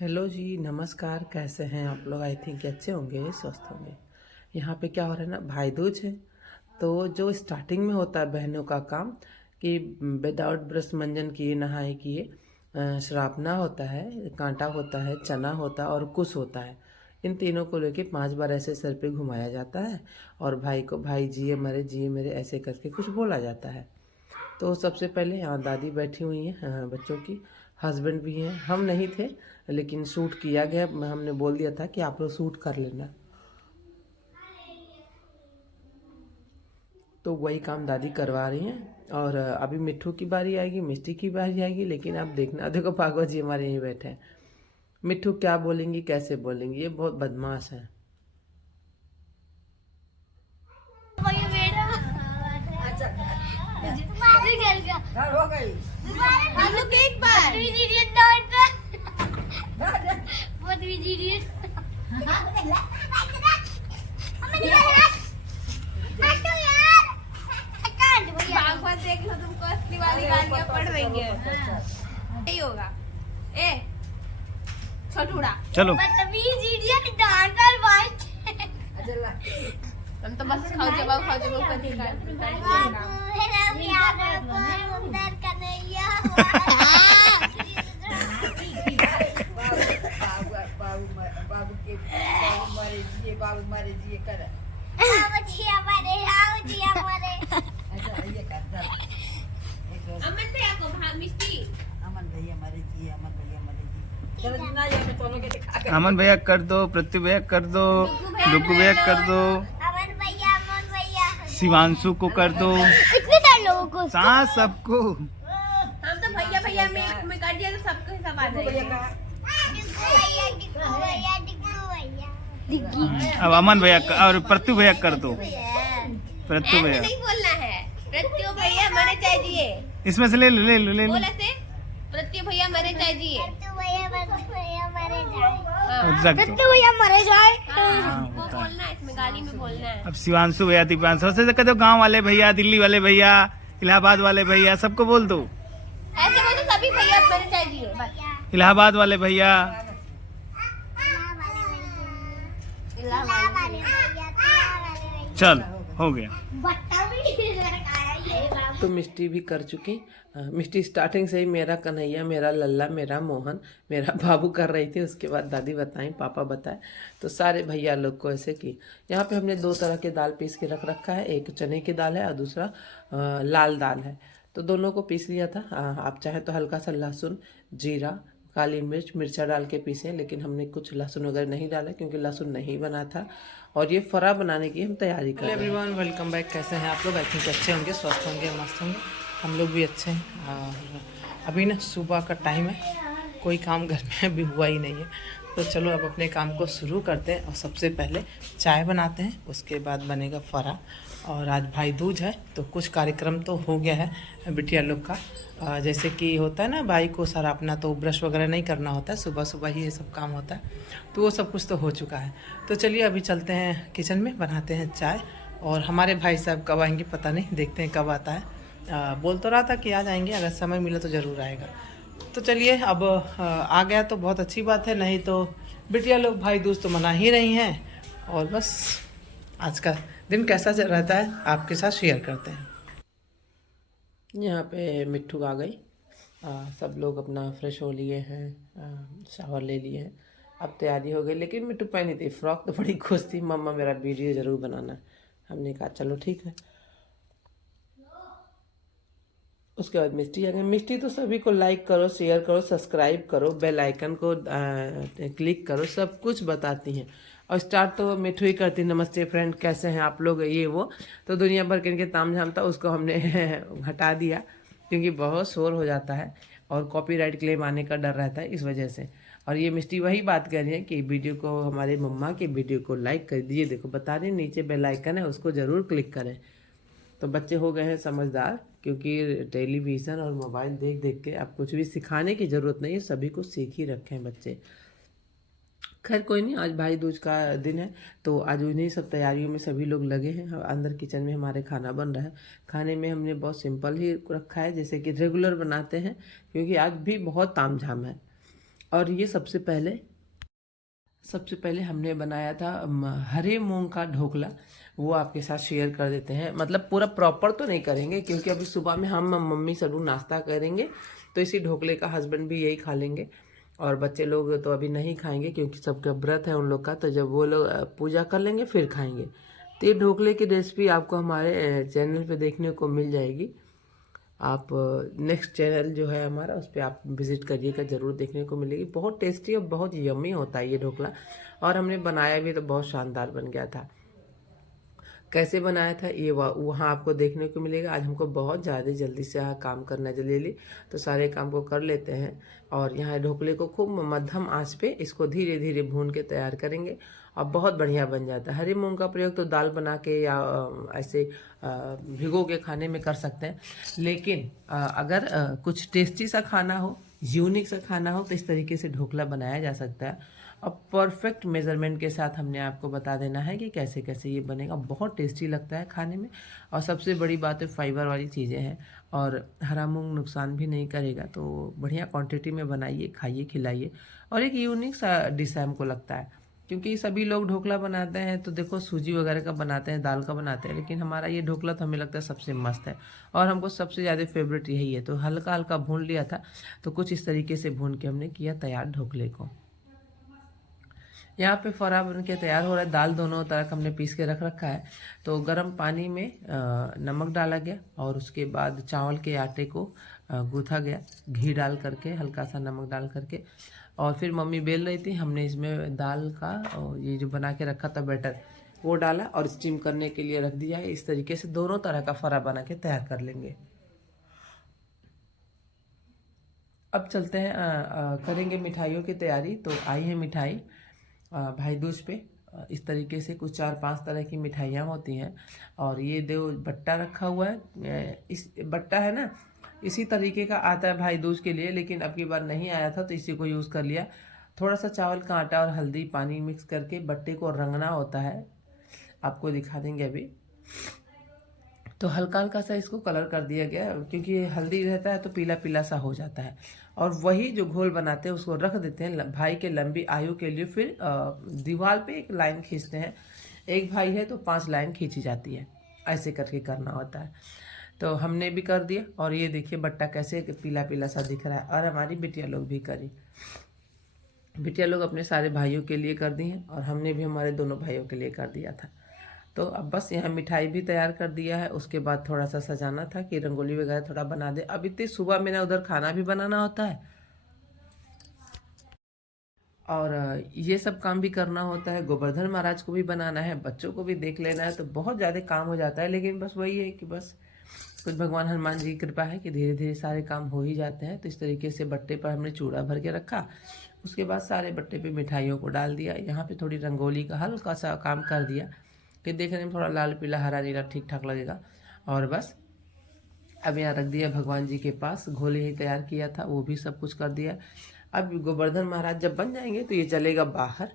Hello जी, नमस्कार। कैसे हैं आप लोग? आई थिंक अच्छे होंगे, स्वस्थ होंगे। यहाँ पे क्या हो रहा है ना, भाई दूज है। तो जो स्टार्टिंग में होता है बहनों का काम कि विदाउट ब्रश मंजन किए नहाए किए श्रापना होता है, कांटा होता है, चना होता है और कुश होता है। इन तीनों को लेके 5 बार ऐसे सर पे घुमाया जाता है और भाई को भाई जिए मेरे ऐसे करके कुछ बोला जाता है। तो सबसे पहले यहाँ दादी बैठी हुई हैं, बच्चों की हस्बैंड भी हैं। हम नहीं थे लेकिन शूट किया गया, हमने बोल दिया था कि आप लोग शूट कर लेना। तो वही काम दादी करवा रही हैं और अभी मिट्ठू की बारी आएगी, मिष्टी की बारी आएगी। लेकिन आप देखना, देखो भागवत जी हमारे यहीं बैठे हैं। मिट्ठू क्या बोलेंगी, कैसे बोलेंगी, ये बहुत बदमाश है। हो गई। भागवत देख लो, तुमको असली वाली गालियां पड़ रही है। यही होगा। ए छोटूड़ा, चलो तुम तो बस खाओ जवाब करके बाबू मारे जिए कर अमन भैया को मिष्टी अमन भैया मारे जिए, अमन भैया मारे जिए। चलो ना ये मैं दोनों के दिखा के अमन भैया कर दो, पृथ्वी भैया कर दो, डुगू भैया कर दो, शिवांशु को कर दो, इतने सारे लोगों को सांस सबको। हम तो भैया भैया में कर दिया तो सबको हिसाब आ भैया जाएगा। अब अमन भैया और पृथ्वी भैया कर दो, पृथ्वी ऐसे भैया। नहीं बोलना है। प्रत्यु भैया मरे चाहिए, इसमें से ले लो ले लो ले लो। बोला से प्रत्यु भैया मरे चाहिए। रख दो। भैया मरे जाए। वो बोलना है, इसमें गाली में बोलना है। अब शिवांशु भैया, दीपांशु से कह दो, गाँव वाले भैया, दिल्ली वाले भैया, इलाहाबाद वाले भैया, सबको बोल दो। ऐसे बोलो सभी भैया मरे चाहिए बस। इलाहाबाद वाले भैया। चल हो गया। तो मिष्टी भी कर चुकी। मिष्टी स्टार्टिंग से ही मेरा कन्हैया, मेरा लल्ला, मेरा मोहन, मेरा बाबू कर रही थी। उसके बाद दादी बताई, पापा बताए, तो सारे भैया लोग को ऐसे की। यहाँ पे हमने 2 तरह के दाल पीस के रख रखा है। एक चने की दाल है और दूसरा लाल दाल है। तो दोनों को पीस लिया था। आप चाहें तो हल्का सा लहसुन, जीरा, काली मिर्च, मिर्चा डाल के पीसे, लेकिन हमने कुछ लहसुन वगैरह नहीं डाला क्योंकि लहसुन नहीं बना था। और ये फरा बनाने की हम तैयारी कर रहे हैं। Everyone, welcome back. कैसे हैं आप लोग? आई थिंक अच्छे होंगे, स्वस्थ होंगे, मस्त होंगे। हम लोग भी अच्छे हैं। और अभी ना सुबह का टाइम है, कोई काम घर में अभी हुआ ही नहीं है। तो चलो अब अपने काम को शुरू करते हैं। और सबसे पहले चाय बनाते हैं, उसके बाद बनेगा फरा। और आज भाई दूज है तो कुछ कार्यक्रम तो हो गया है बिटिया लोग का। जैसे कि होता है ना, भाई को सरापना, तो ब्रश वगैरह नहीं करना होता है, सुबह सुबह ही ये सब काम होता है। तो वो सब कुछ तो हो चुका है। तो चलिए अभी चलते हैं किचन में, बनाते हैं चाय। और हमारे भाई साहब कब आएंगे पता नहीं, देखते हैं कब आता है। बोल तो रहा था कि आ जाएंगे, अगर समय मिला तो ज़रूर आएगा। तो चलिए अब आ गया तो बहुत अच्छी बात है, नहीं तो बिटिया लोग भाई दूज तो मना ही रही हैं। और बस आज का दिन कैसा रहता है आपके साथ शेयर करते हैं। यहाँ पे मिट्ठू आ गई। सब लोग अपना फ्रेश हो लिए हैं, शावर ले लिए हैं, अब तैयारी हो गई। लेकिन मिट्टू पहनी थी फ्रॉक तो बड़ी खुश थी, मम्मा मेरा वीडियो ज़रूर बनाना। हमने कहा चलो ठीक है। उसके बाद मिष्टी आ गई। मिष्टी तो सभी को लाइक करो, शेयर करो, सब्सक्राइब करो, बेल आइकन को क्लिक करो, सब कुछ बताती हैं। और स्टार्ट तो मिठू ही करती, नमस्ते फ्रेंड, कैसे हैं आप लोग, ये वो। तो दुनिया भर के इनके ताम झाम था, उसको हमने हटा दिया क्योंकि बहुत शोर हो जाता है और कॉपीराइट क्लेम आने का डर रहता है, इस वजह से। और ये मिष्टी वही बात कह रही है कि वीडियो को, हमारे मम्मा की वीडियो को लाइक कर दीजिए। देखो बता रही नीचे बेल आइकन है, उसको ज़रूर क्लिक करें। तो बच्चे हो गए हैं समझदार, क्योंकि टेलीविज़न और मोबाइल देख देख के अब कुछ भी सिखाने की ज़रूरत नहीं है, सभी को सीख ही रखे हैं बच्चे। खैर कोई नहीं, आज भाई दूज का दिन है तो आज उन्हीं सब तैयारियों में सभी लोग लगे हैं। अंदर किचन में हमारे खाना बन रहा है। खाने में हमने बहुत सिंपल ही रखा है, जैसे कि रेगुलर बनाते हैं, क्योंकि आज भी बहुत तामझाम है। और ये सबसे पहले हमने बनाया था हरे मूंग का ढोकला, वो आपके साथ शेयर कर देते हैं। मतलब पूरा प्रॉपर तो नहीं करेंगे क्योंकि अभी सुबह में हम मम्मी सब लोग नाश्ता करेंगे, तो इसी ढोकले का हस्बैंड भी यही खा लेंगे और बच्चे लोग तो अभी नहीं खाएंगे क्योंकि सबका व्रत है उन लोग का। तो जब वो लोग पूजा कर लेंगे फिर खाएंगे। तो ये ढोकले की रेसिपी आपको हमारे चैनल पे देखने को मिल जाएगी। आप नेक्स्ट चैनल जो है हमारा, उस पर आप विज़िट करिएगा, ज़रूर देखने को मिलेगी। बहुत टेस्टी और बहुत यम्मी होता है ये ढोकला, और हमने बनाया भी तो बहुत शानदार बन गया था। कैसे बनाया था ये वहाँ आपको देखने को मिलेगा। आज हमको बहुत ज़्यादा जल्दी से यहाँ काम करना है, जल्दी तो सारे काम को कर लेते हैं। और यहाँ ढोकले को खूब मध्यम आंच पे इसको धीरे धीरे भून के तैयार करेंगे और बहुत बढ़िया बन जाता है। हरी मूंग का प्रयोग तो दाल बना के या ऐसे भिगो के खाने में कर सकते हैं, लेकिन अगर कुछ टेस्टी सा खाना हो, यूनिक सा खाना हो, तो इस तरीके से ढोकला बनाया जा सकता है। और परफेक्ट मेज़रमेंट के साथ हमने आपको बता देना है कि कैसे कैसे ये बनेगा। बहुत टेस्टी लगता है खाने में, और सबसे बड़ी बात है फाइबर वाली चीज़ें हैं, और हरा मूंग नुकसान भी नहीं करेगा। तो बढ़िया क्वांटिटी में बनाइए, खाइए, खिलाइए। और एक यूनिक सा डिश है हमको लगता है, क्योंकि सभी लोग ढोकला बनाते हैं तो देखो सूजी वगैरह का बनाते हैं, दाल का बनाते हैं, लेकिन हमारा ये ढोकला तो हमें लगता है सबसे मस्त है और हमको सबसे ज़्यादा फेवरेट यही है। तो हल्का हल्का भून लिया था, तो कुछ इस तरीके से भून के हमने किया तैयार ढोकले को। यहाँ पे फरा बन के तैयार हो रहा है। दाल दोनों तरह हमने पीस के रख रखा है। तो गर्म पानी में नमक डाला गया और उसके बाद चावल के आटे को गूथा गया घी डाल करके, हल्का सा नमक डाल करके। और फिर मम्मी बेल रही थी, हमने इसमें दाल का ये जो बना के रखा था बैटर वो डाला और स्टीम करने के लिए रख दिया है। इस तरीके से दोनों तरह का फरा बना के तैयार कर लेंगे। अब चलते हैं करेंगे मिठाइयों की तैयारी। तो आई है मिठाई भाई दूज पे। इस तरीके से कुछ 4-5 तरह की मिठाइयाँ होती हैं, और ये दो बट्टा रखा हुआ है। इस बट्टा है ना, इसी तरीके का आता है भाई दूज के लिए, लेकिन अब की बार नहीं आया था तो इसी को यूज़ कर लिया। थोड़ा सा चावल का आटा और हल्दी पानी मिक्स करके बट्टे को रंगना होता है, आपको दिखा देंगे अभी। तो हल्का हल्का सा इसको कलर कर दिया गया, क्योंकि हल्दी रहता है तो पीला पीला सा हो जाता है। और वही जो घोल बनाते हैं उसको रख देते हैं भाई के लंबी आयु के लिए। फिर दीवार पे एक लाइन खींचते हैं, एक भाई है तो 5 लाइन खींची जाती है, ऐसे करके करना होता है। तो हमने भी कर दिया, और ये देखिए बट्टा कैसे पीला पीला सा दिख रहा है। और हमारी बिटिया लोग भी करी, बिटिया लोग अपने सारे भाइयों के लिए कर दी हैं, और हमने भी हमारे दोनों भाइयों के लिए कर दिया था। तो अब बस यहाँ मिठाई भी तैयार कर दिया है। उसके बाद थोड़ा सा सजाना था कि रंगोली वगैरह थोड़ा बना दे। अब इतनी सुबह में ना उधर खाना भी बनाना होता है और ये सब काम भी करना होता है, गोवर्धन महाराज को भी बनाना है, बच्चों को भी देख लेना है, तो बहुत ज़्यादा काम हो जाता है। लेकिन बस वही है कि बस कुछ भगवान हनुमान जी की कृपा है कि धीरे धीरे सारे काम हो ही जाते हैं। तो इस तरीके से बट्टे पर हमने चूड़ा भर के रखा, उसके बाद सारे बट्टे पे मिठाइयों को डाल दिया। यहाँ पे थोड़ी रंगोली का हल्का सा काम कर दिया कि देखने में थोड़ा लाल पीला हरा नीला ठीक ठाक लगेगा। और बस अब यहाँ रख दिया भगवान जी के पास, घोले ही तैयार किया था वो भी सब कुछ कर दिया। अब गोवर्धन महाराज जब बन जाएंगे तो ये चलेगा बाहर,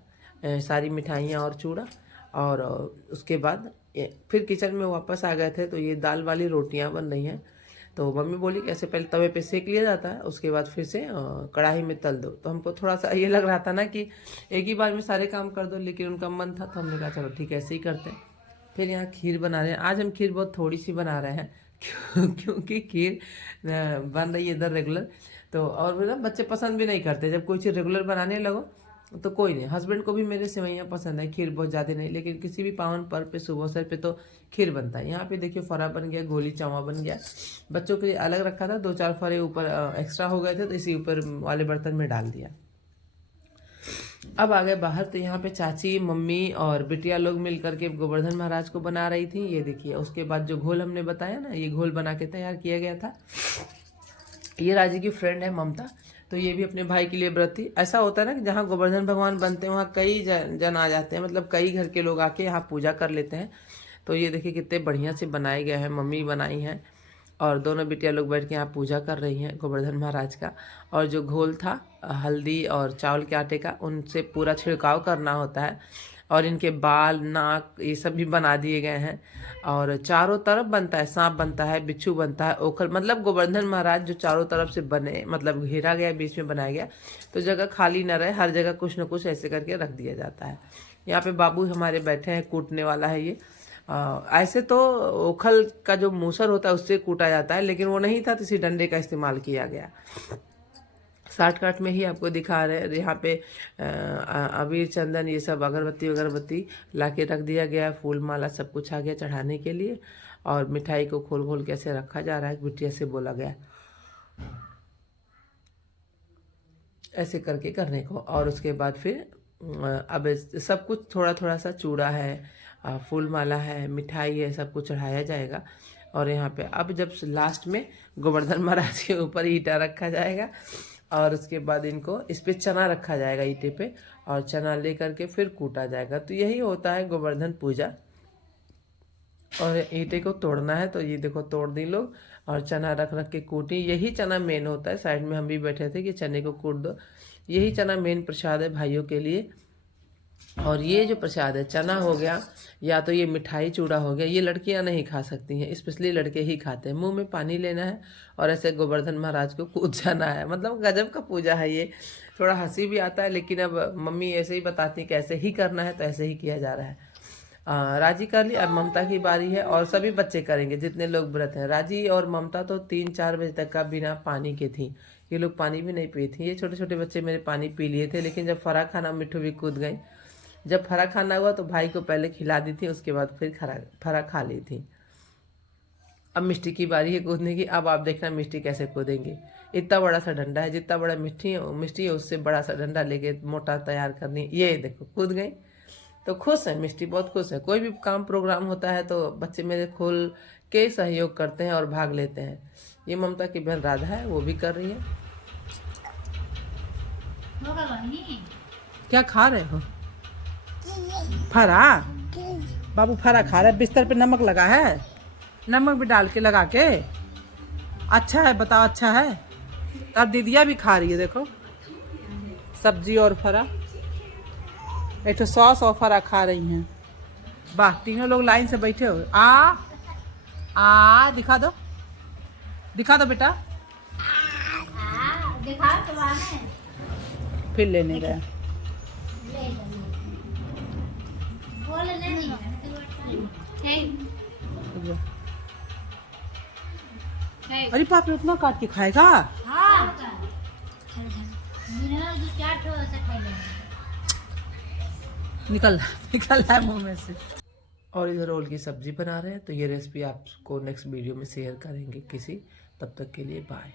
सारी मिठाइयाँ और चूड़ा। और उसके बाद फिर किचन में वापस आ गए थे, तो ये दाल वाली रोटियाँ बन रही हैं। तो मम्मी बोली कि ऐसे पहले तवे पे सेक लिया जाता है, उसके बाद फिर से कढ़ाई में तल दो। तो हमको थोड़ा सा ये लग रहा था ना कि एक ही बार में सारे काम कर दो, लेकिन उनका मन था तो हमने कहा चलो ठीक है ऐसे ही करते हैं। फिर यहाँ खीर बना रहे हैं। आज हम खीर बहुत थोड़ी सी बना रहे हैं क्योंकि खीर बन रही है इधर रेगुलर। तो और ना बच्चे पसंद भी नहीं करते, जब कोई चीज़ रेगुलर बनाने लगो तो कोई नहीं। हस्बैंड को भी मेरे सेवइयाँ पसंद है, खीर बहुत ज़्यादा नहीं, लेकिन किसी भी पावन पर्व पे सुबह सर पे तो खीर बनता है। यहाँ पे देखिए फरा बन गया, गोली चावा बन गया। बच्चों के लिए अलग रखा था, 2-4 फरे ऊपर एक्स्ट्रा हो गए थे तो इसी ऊपर वाले बर्तन में डाल दिया। अब आ गए बाहर, तो यहाँ पे चाची मम्मी और बिटिया लोग मिल करके गोवर्धन महाराज को बना रही थी। ये देखिए, उसके बाद जो घोल हमने बताया ना, ये घोल बना के तैयार किया गया था। ये राजी की फ्रेंड है ममता, तो ये भी अपने भाई के लिए व्रत थी। ऐसा होता है ना कि जहाँ गोवर्धन भगवान बनते हैं वहाँ कई जन आ जाते हैं, मतलब कई घर के लोग आके यहाँ पूजा कर लेते हैं। तो ये देखिए कितने बढ़िया से बनाए गए हैं, मम्मी बनाई हैं, और दोनों बिटिया लोग बैठ के यहाँ पूजा कर रही हैं गोवर्धन महाराज का। और जो घोल था हल्दी और चावल के आटे का, उनसे पूरा छिड़काव करना होता है। और इनके बाल नाक ये सब भी बना दिए गए हैं। और चारों तरफ बनता है, सांप बनता है, बिच्छू बनता है, ओखल, मतलब गोवर्धन महाराज जो चारों तरफ से बने, मतलब घेरा गया, बीच में बनाया गया, तो जगह खाली न रहे, हर जगह कुछ न कुछ ऐसे करके रख दिया जाता है। यहाँ पे बाबू हमारे बैठे हैं, कूटने वाला है ये। ऐसे तो ओखल का जो मूसर होता है उससे कूटा जाता है, लेकिन वो नहीं था तो इसी डंडे का इस्तेमाल किया गया। शॉर्टकट में ही आपको दिखा रहे हैं। यहाँ पे अबीर चंदन ये सब अगरबत्ती ला के रख दिया गया, फूल माला सब कुछ आ गया चढ़ाने के लिए। और मिठाई को खोल खोल के ऐसे रखा जा रहा है, बिटिया से बोला गया ऐसे करके करने को। और उसके बाद फिर अब सब कुछ थोड़ा थोड़ा सा चूड़ा है, फूल माला है, मिठाई है, सब कुछ चढ़ाया जाएगा। और यहाँ पे अब जब लास्ट में गोवर्धन महाराज के ऊपर ईटा रखा जाएगा और उसके बाद इनको इस पे चना रखा जाएगा ईटे पे, और चना ले करके फिर कूटा जाएगा। तो यही होता है गोवर्धन पूजा। और ईटे को तोड़ना है तो ये देखो तोड़ दी लोग, और चना रख रख के कूटी। यही चना मेन होता है। साइड में हम भी बैठे थे कि चने को कूट दो। यही चना मेन प्रसाद है भाइयों के लिए। और ये जो प्रसाद है, चना हो गया या तो ये मिठाई चूड़ा हो गया, ये लड़कियां नहीं खा सकती हैं, स्पेशली लड़के ही खाते हैं। मुंह में पानी लेना है और ऐसे गोवर्धन महाराज को कूद जाना है। मतलब गजब का पूजा है ये। थोड़ा हंसी भी आता है, लेकिन अब मम्मी ऐसे ही बताती कि ऐसे ही करना है तो ऐसे ही किया जा रहा है। राजी कर ली, अब ममता की बारी है और सभी बच्चे करेंगे जितने लोग व्रत हैं। राजी और ममता तो 3-4 बजे तक का बिना पानी के थी, ये लोग पानी भी नहीं पी थी। ये छोटे छोटे बच्चे मेरे पानी पी लिए थे, लेकिन जब फरा खाना मिट्ठू भी कूद गई। जब फरा खाना हुआ तो भाई को पहले खिला दी थी, उसके बाद फिर फरा खा ली थी। अब मिष्टी की बारी है कूदने की। अब आप देखना मिष्टी कैसे कूदेंगे। इतना बड़ा सा डंडा है, जितना बड़ा मिष्टी है उससे बड़ा सा डंडा लेके मोटा तैयार करनी। ये देखो कूद गई। तो खुश है मिष्टी, बहुत खुश है। कोई भी काम प्रोग्राम होता है तो बच्चे मेरे खुल के सहयोग करते हैं और भाग लेते हैं। ये ममता की बहन राधा है, वो भी कर रही है। क्या खा रहे हो? फरा? बाबू फरा खा रहा है। बिस्तर पे नमक लगा है, नमक भी डाल के लगा के। अच्छा है, बताओ अच्छा है? और दीदिया भी खा रही है, देखो सब्जी और फरा। एक तो सॉस और फरा खा रही हैं। वाह, तीनों लोग लाइन से बैठे हो। दिखा दो बेटा। फिर लेने गए। अरे पापा उतना काट के खाएगा? निकल रहा है मुंह में से। और इधर रोल की सब्जी बना रहे हैं। तो ये रेसिपी आपको नेक्स्ट वीडियो में शेयर करेंगे किसी। तब तक के लिए बाय।